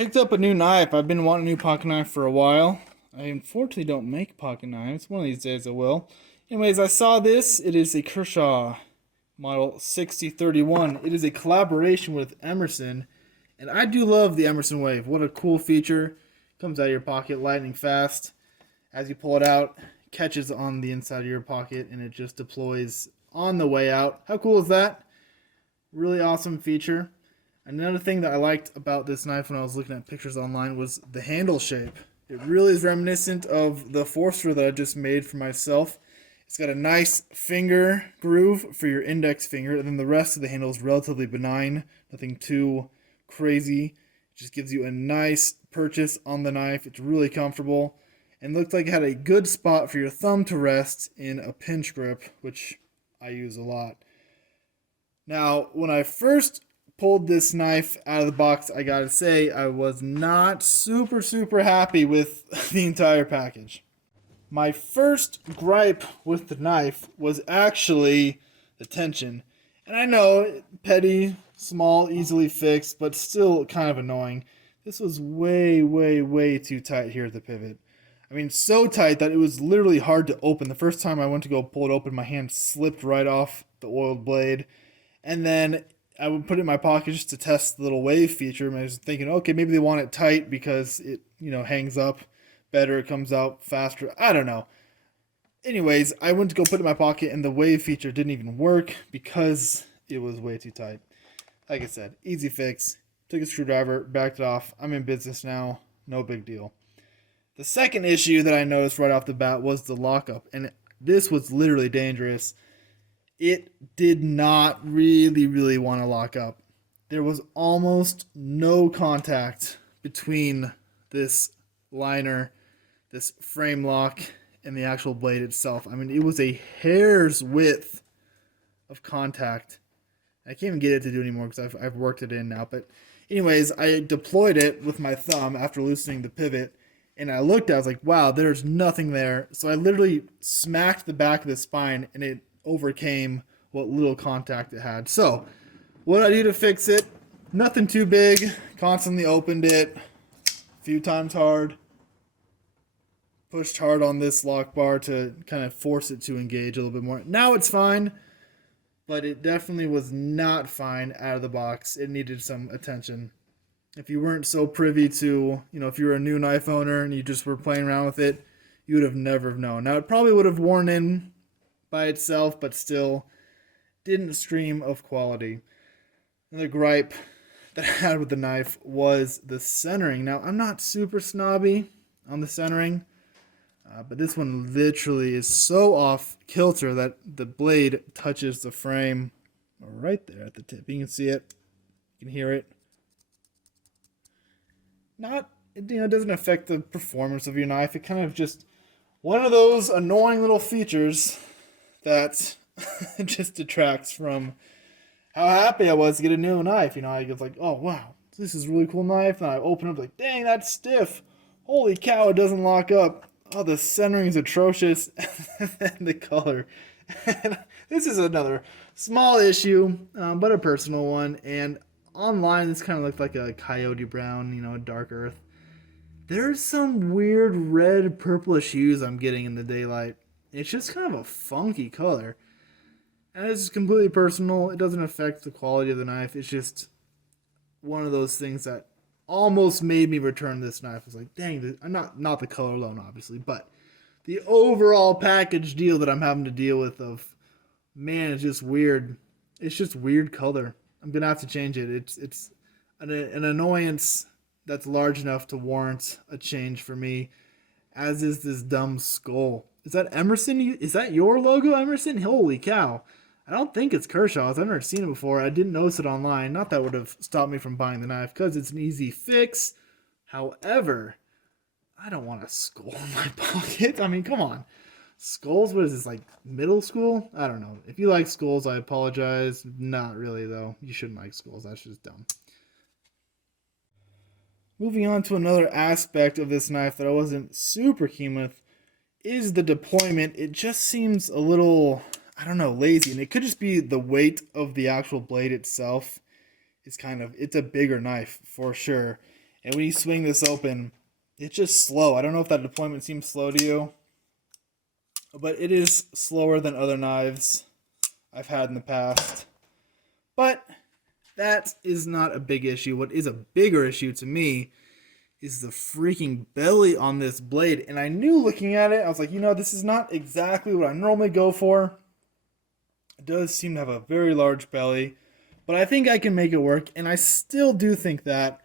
Picked up a new knife. I've been wanting a new pocket knife for a while. I unfortunately don't make pocket knives. One of these days I will. Anyways, I saw this. It is a Kershaw model 6031. It is a collaboration with Emerson. And I do love the Emerson Wave. What a cool feature. Comes out of your pocket lightning fast. As you pull it out, catches on the inside of your pocket and it just deploys on the way out. How cool is that? Really awesome feature. Another thing that I liked about this knife when I was looking at pictures online was the handle shape. It really is reminiscent of the Forster that I just made for myself. It's got a nice finger groove for your index finger, and then the rest of the handle is relatively benign, nothing too crazy. It just gives you a nice purchase on the knife. It's really comfortable, and looked like it had a good spot for your thumb to rest in a pinch grip, which I use a lot. Now, when I first pulled this knife out of the box, I gotta say I was not super happy with the entire package. My first gripe with the knife was actually the tension. And I know, petty, small, easily fixed, but still kind of annoying. This was way too tight here at the pivot. I mean, so tight that it was literally hard to open. The first time I went to go pull it open, my hand slipped right off the oiled blade. And then I would put it in my pocket just to test the little wave feature. And I was thinking, okay, maybe they want it tight because it, hangs up better. It comes out faster. I don't know. Anyways, I went to go put it in my pocket and the wave feature didn't even work because it was way too tight. Like I said, easy fix. Took a screwdriver, backed it off. I'm in business now. No big deal. The second issue that I noticed right off the bat was the lockup. And this was literally dangerous. It did not really want to lock up. There was almost no contact between this liner, this frame lock, and the actual blade itself. I mean, it was a hair's width of contact. I can't even get it to do anymore because I've worked it in now. But anyways, I deployed it with my thumb after loosening the pivot, and I looked at it, I was like, wow, there's nothing there. So I literally smacked the back of the spine, and it overcame what little contact it had. So what did I do to fix it? Nothing too big. Constantly opened it a few times hard. Pushed hard on this lock bar to kind of force it to engage a little bit more. Now it's fine, but it definitely was not fine out of the box. It needed some attention. If you weren't so privy to, if you were a new knife owner and you just were playing around with it, you would have never known. Now it probably would have worn in by itself, but still didn't scream of quality. Another gripe that I had with the knife was the centering. Now, I'm not super snobby on the centering, but this one literally is so off kilter that the blade touches the frame right there at the tip. You can see it. You can hear it. It doesn't affect the performance of your knife. It kind of just one of those annoying little features that just detracts from how happy I was to get a new knife. I was like, oh wow, this is a really cool knife. And I open it up like, dang, that's stiff. Holy cow, it doesn't lock up. Oh, the centering is atrocious. And the color. This is another small issue, but a personal one. And online, this kind of looked like a coyote brown, a dark earth. There's some weird red purplish hues I'm getting in the daylight. It's just kind of a funky color. And it's completely personal. It doesn't affect the quality of the knife. It's just one of those things that almost made me return this knife. I was like, dang, not the color alone, obviously, but the overall package deal that I'm having to deal with of, man, it's just weird. It's just weird color. I'm going to have to change it. It's an annoyance that's large enough to warrant a change for me, as is this dumb skull. Is that Emerson? Is that your logo, Emerson? Holy cow. I don't think it's Kershaw's. I've never seen it before. I didn't notice it online. Not that would have stopped me from buying the knife because it's an easy fix. However, I don't want a skull in my pocket. I mean, come on. Skulls? What is this, like middle school? I don't know. If you like skulls, I apologize. Not really, though. You shouldn't like skulls. That's just dumb. Moving on to another aspect of this knife that I wasn't super keen with is the deployment. It just seems a little, I don't know, lazy. And it could just be the weight of the actual blade itself. It's a bigger knife for sure. And when you swing this open, it's just slow. I don't know if that deployment seems slow to you, but it is slower than other knives I've had in the past. But that is not a big issue. What is a bigger issue to me is the freaking belly on this blade. And I knew looking at it, I was like, this is not exactly what I normally go for. It does seem to have a very large belly, but I think I can make it work. And I still do think that,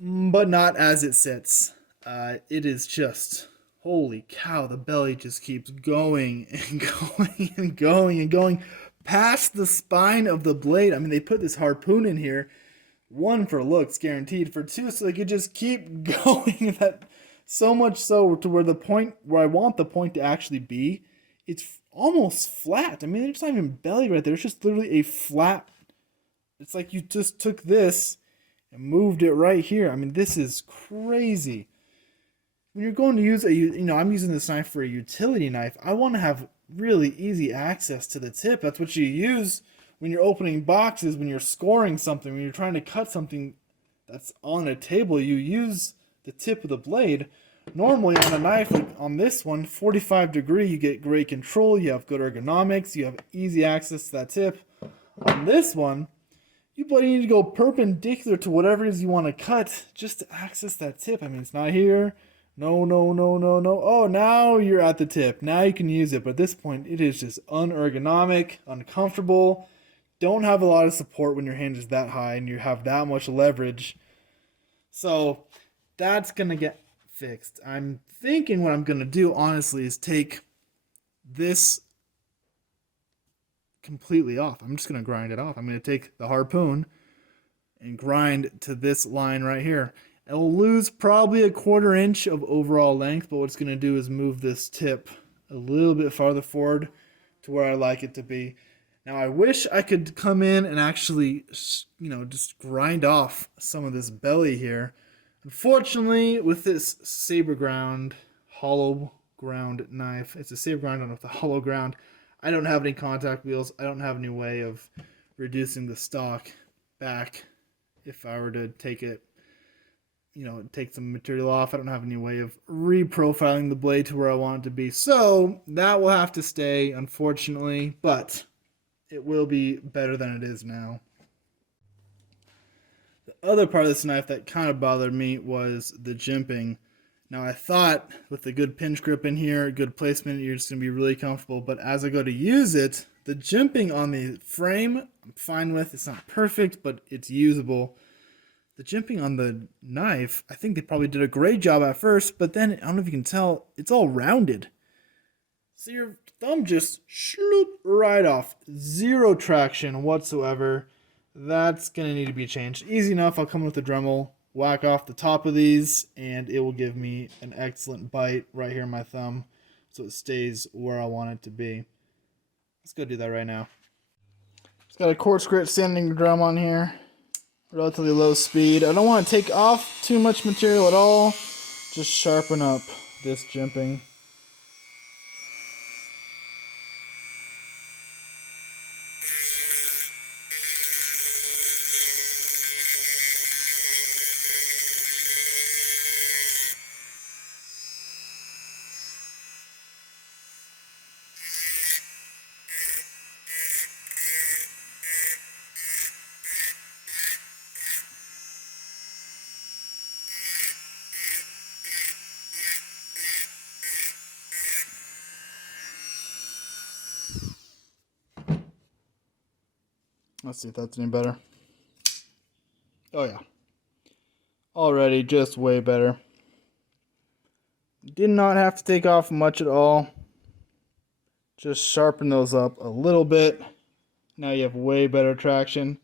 but not as it sits. It is just, holy cow, the belly just keeps going and going and going and going past the spine of the blade. I mean, they put this harpoon in here. One, for looks, guaranteed. For two, so they could just keep going. That so much so to where the point where I want the point to actually be, it's almost flat. I mean, there's not even belly right there. It's just literally a flat. It's like you just took this and moved it right here. I mean, this is crazy. When you're going to use I'm using this knife for a utility knife. I want to have really easy access to the tip. That's what you use when you're opening boxes, when you're scoring something, when you're trying to cut something that's on a table, you use the tip of the blade. Normally on a knife, like on this one, 45 degree, you get great control, you have good ergonomics, you have easy access to that tip. On this one, you need to go perpendicular to whatever it is you want to cut just to access that tip. I mean, it's not here. No. Oh, now you're at the tip. Now you can use it. But at this point, it is just unergonomic, uncomfortable. Don't have a lot of support when your hand is that high and you have that much leverage. So that's going to get fixed. I'm thinking what I'm going to do, honestly, is take this completely off. I'm just going to grind it off. I'm going to take the harpoon and grind to this line right here. It'll lose probably a 1/4 inch of overall length, but what it's going to do is move this tip a little bit farther forward to where I like it to be. Now, I wish I could come in and actually, just grind off some of this belly here. Unfortunately, with this saber ground, hollow ground knife, it's a saber ground with a hollow ground, I don't have any contact wheels. I don't have any way of reducing the stock back if I were to take it, take some material off. I don't have any way of reprofiling the blade to where I want it to be. So that will have to stay, unfortunately, but it will be better than it is now. The other part of this knife that kind of bothered me was the jimping. Now, I thought with a good pinch grip in here, good placement, you're just going to be really comfortable. But as I go to use it, the jimping on the frame, I'm fine with. It's not perfect, but it's usable. The jimping on the knife, I think they probably did a great job at first, but then, I don't know if you can tell, it's all rounded. So your thumb just shloop right off. Zero traction whatsoever. That's going to need to be changed. Easy enough. I'll come with the Dremel, whack off the top of these, and it will give me an excellent bite right here in my thumb so it stays where I want it to be. Let's go do that right now. Just got a quartz grit sanding drum on here. Relatively low speed. I don't want to take off too much material at all. Just sharpen up this jimping. Let's see if that's any better. Oh yeah. Already just way better. Did not have to take off much at all. Just sharpen those up a little bit. Now you have way better traction.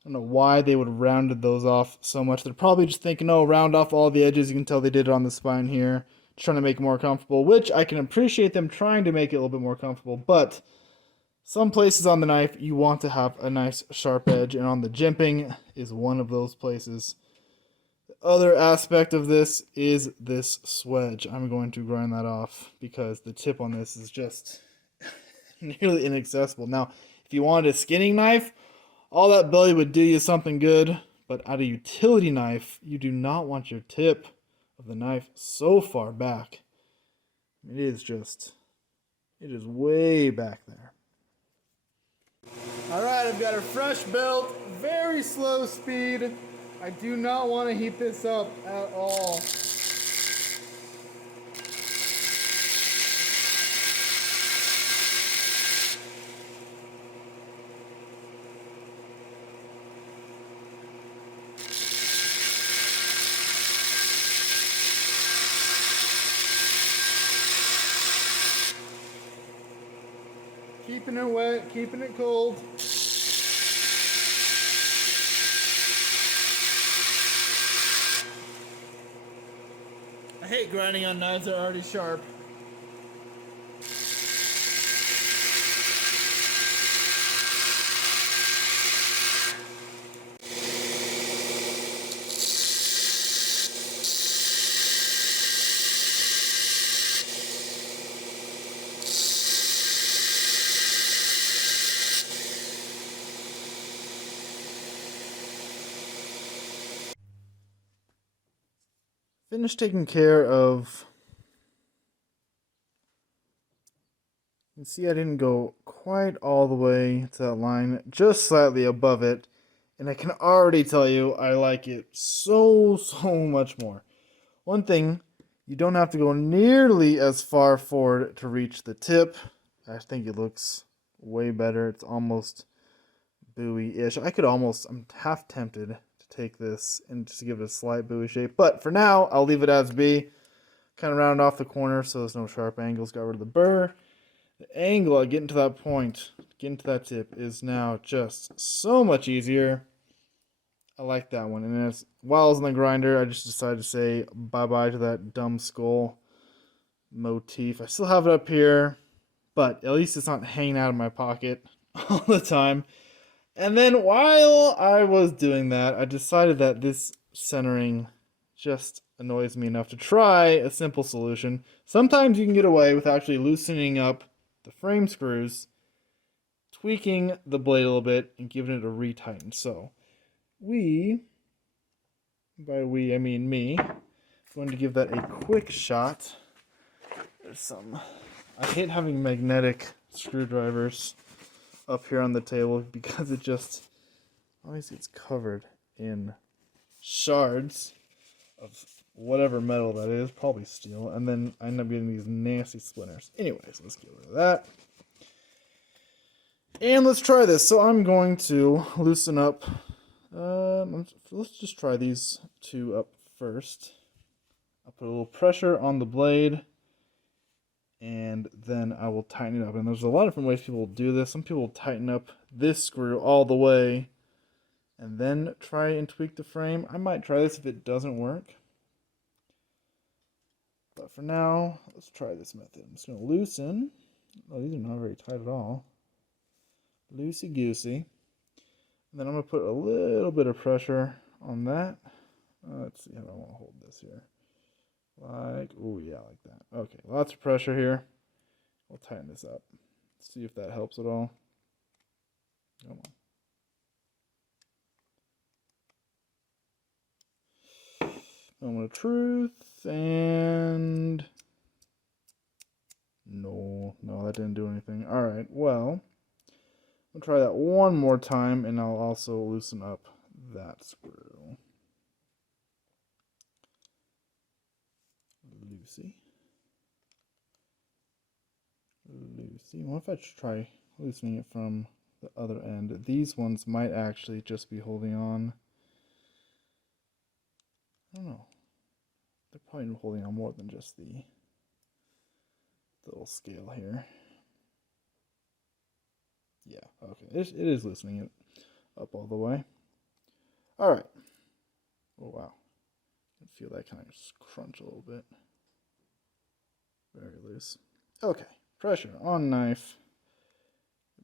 I don't know why they would have rounded those off so much. They're probably just thinking, oh, round off all the edges. You can tell they did it on the spine here. Just trying to make it more comfortable, which I can appreciate them trying to make it a little bit more comfortable, but some places on the knife, you want to have a nice sharp edge, and on the jimping is one of those places. The other aspect of this is this swedge. I'm going to grind that off because the tip on this is just nearly inaccessible. Now, if you wanted a skinning knife, all that belly would do you something good, But at a utility knife, you do not want your tip of the knife so far back. It is way back there. Alright, I've got a fresh build, very slow speed. I do not want to heat this up at all. Keeping it wet, keeping it cold. I hate grinding on knives that are already sharp. Finished taking care of. You can see I didn't go quite all the way to that line, just slightly above it. And I can already tell you I like it so much more. One thing, you don't have to go nearly as far forward to reach the tip. I think it looks way better. It's almost buoy-ish. I'm half tempted to take this and just give it a slight buoy shape. But for now, I'll leave it as be. Kind of round off the corner so there's no sharp angles. Got rid of the burr. The angle at getting to that point, getting to that tip, is now just so much easier. I like that one. And while I was on the grinder, I just decided to say bye-bye to that dumb skull motif. I still have it up here, but at least it's not hanging out of my pocket all the time. And then while I was doing that, I decided that this centering just annoys me enough to try a simple solution. Sometimes you can get away with actually loosening up the frame screws, tweaking the blade a little bit, and giving it a retighten. So, by we I mean me, going to give that a quick shot. I hate having magnetic screwdrivers up here on the table because obviously it's covered in shards of whatever metal that is, probably steel, and then I end up getting these nasty splinters. Anyways, let's get rid of that. And let's try this. So I'm going to loosen up, let's just try these two up first. I'll put a little pressure on the blade, and then I will tighten it up. And there's a lot of different ways people do this. Some people tighten up this screw all the way and then try and tweak the frame. I might try this if it doesn't work. But for now, let's try this method. I'm just going to loosen. Oh, these are not very tight at all. Loosey-goosey. And then I'm going to put a little bit of pressure on that. Let's see how I want to hold this here. Oh yeah, like that. Okay, lots of pressure here. We'll tighten this up. See if that helps at all. Come on. Moment of truth, and no, that didn't do anything. All right, well, I'll try that one more time, and I'll also loosen up that screw. Loosey. What if I just try loosening it from the other end? These ones might actually just be holding on. I don't know. They're probably holding on more than just the little scale here. Yeah, okay. It is loosening it up all the way. All right. Oh, wow. I feel that kind of crunch a little bit. Very loose. Okay. Pressure on knife.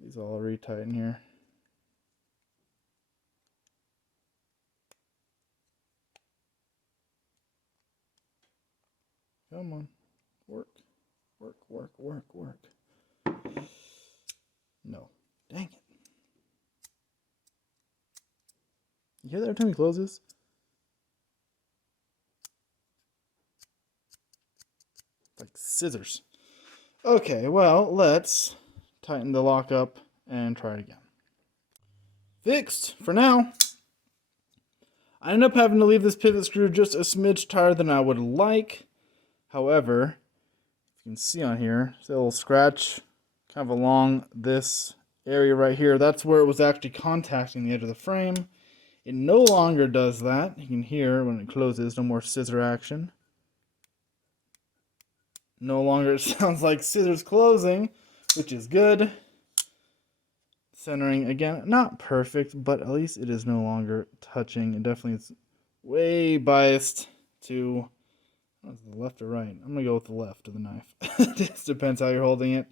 These all retighten here. Come on. Work. No. Dang it. hear that every time he closes? It's like scissors. Okay, well, let's tighten the lock up and try it again. Fixed for now. I ended up having to leave this pivot screw just a smidge tighter than I would like. However, you can see on here, there's a little scratch kind of along this area right here. That's where it was actually contacting the edge of the frame. It no longer does that. You can hear when it closes, no more scissor action. No longer it sounds like scissors closing, which is good. Centering, again, not perfect, but at least it is no longer touching. It definitely is way biased to the left or right. I'm going to go with the left of the knife. It just depends how you're holding it.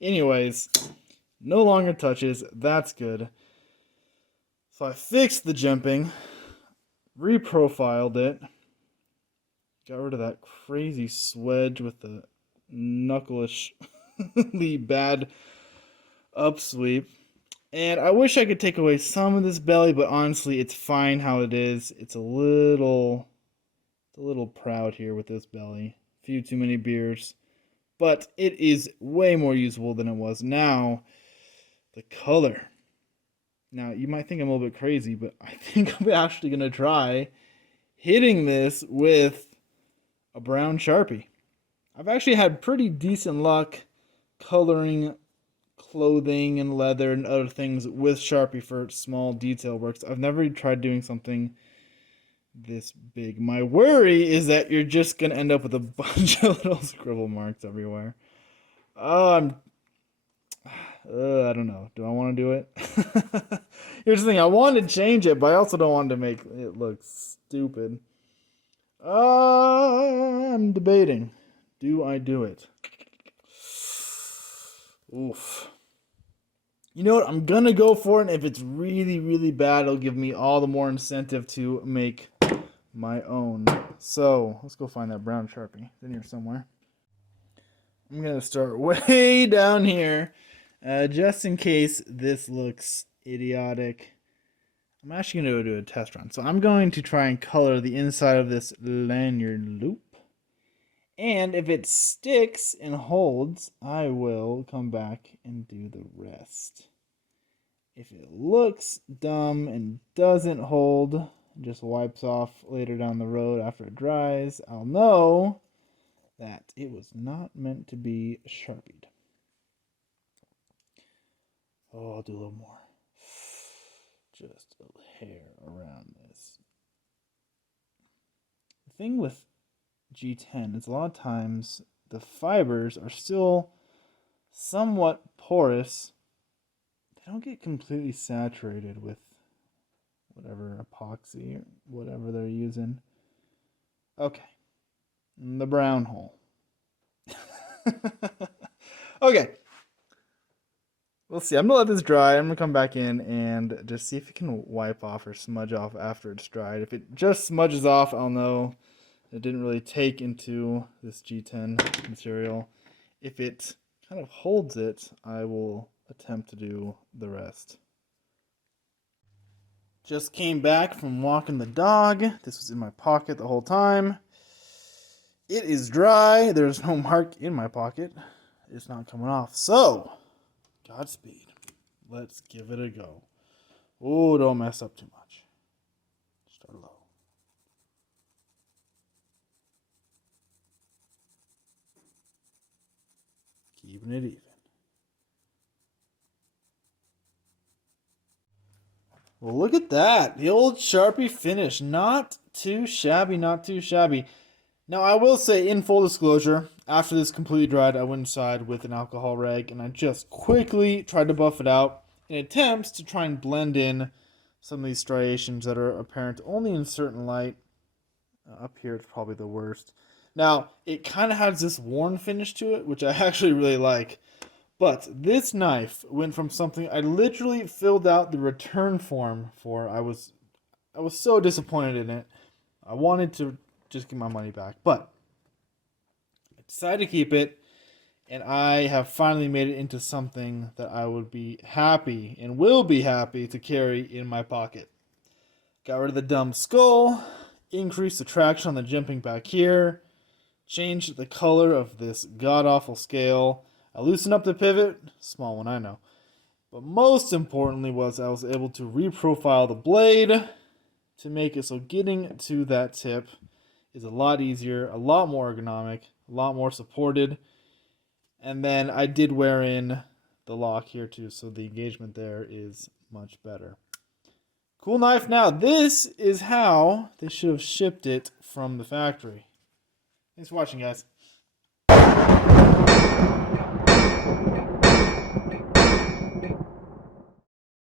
Anyways, no longer touches. That's good. So I fixed the jimping, reprofiled it, got rid of that crazy swedge with the knucklish bad upsweep. And I wish I could take away some of this belly, but honestly, it's fine how it is. It's a little proud here with this belly. A few too many beers. But it is way more usable than it was. Now, the color. Now, you might think I'm a little bit crazy, but I think I'm actually going to try hitting this with a brown Sharpie. I've actually had pretty decent luck coloring clothing and leather and other things with Sharpie for small detail works. I've never tried doing something this big. My worry is that you're just going to end up with a bunch of little scribble marks everywhere. I don't know. Do I want to do it? Here's the thing. I want to change it, but I also don't want to make it look stupid. I'm debating. Do I do it? Oof. You know what? I'm going to go for it. And if it's really, really bad, it'll give me all the more incentive to make my own. So let's go find that brown Sharpie. It's in here somewhere. I'm going to start way down here. Just in case this looks idiotic. I'm actually going to go do a test run. So I'm going to try and color the inside of this lanyard loop. And if it sticks and holds, I will come back and do the rest. If it looks dumb and doesn't hold, just wipes off later down the road after it dries, I'll know that it was not meant to be Sharpied. Oh, I'll do a little more. Just a hair around this. The thing with G10 is a lot of times the fibers are still somewhat porous. They don't get completely saturated with whatever epoxy or whatever they're using. Okay. The brown hole. Okay. We'll see. I'm going to let this dry. I'm going to come back in and just see if it can wipe off or smudge off after it's dried. If it just smudges off, I'll know it didn't really take into this G10 material. If it kind of holds it, I will attempt to do the rest. Just came back from walking the dog. This was in my pocket the whole time. It is dry. There's no mark in my pocket. It's not coming off. So, Godspeed. Let's give it a go. Oh, don't mess up too much. Start low. Keeping it even. Well, look at that. The old Sharpie finish. Not too shabby, not too shabby. Now, I will say, in full disclosure, after this completely dried, I went inside with an alcohol rag, and I just quickly tried to buff it out in attempts to try and blend in some of these striations that are apparent only in certain light. Up here, it's probably the worst. Now, it kind of has this worn finish to it, which I actually really like. But this knife went from something I literally filled out the return form for. I was so disappointed in it. I wanted to just get my money back. But I decided to keep it. And I have finally made it into something that I would be happy and will be happy to carry in my pocket. Got rid of the dumb skull. Increased the traction on the jumping back here. Changed the color of this god-awful scale. I loosened up the pivot. Small one, I know. But most importantly was I was able to reprofile the blade to make it so getting to that tip is a lot easier, a lot more ergonomic, a lot more supported. And then I did wear in the lock here too, so the engagement there is much better. Cool knife. Now, this is how they should have shipped it from the factory. Thanks for watching, guys.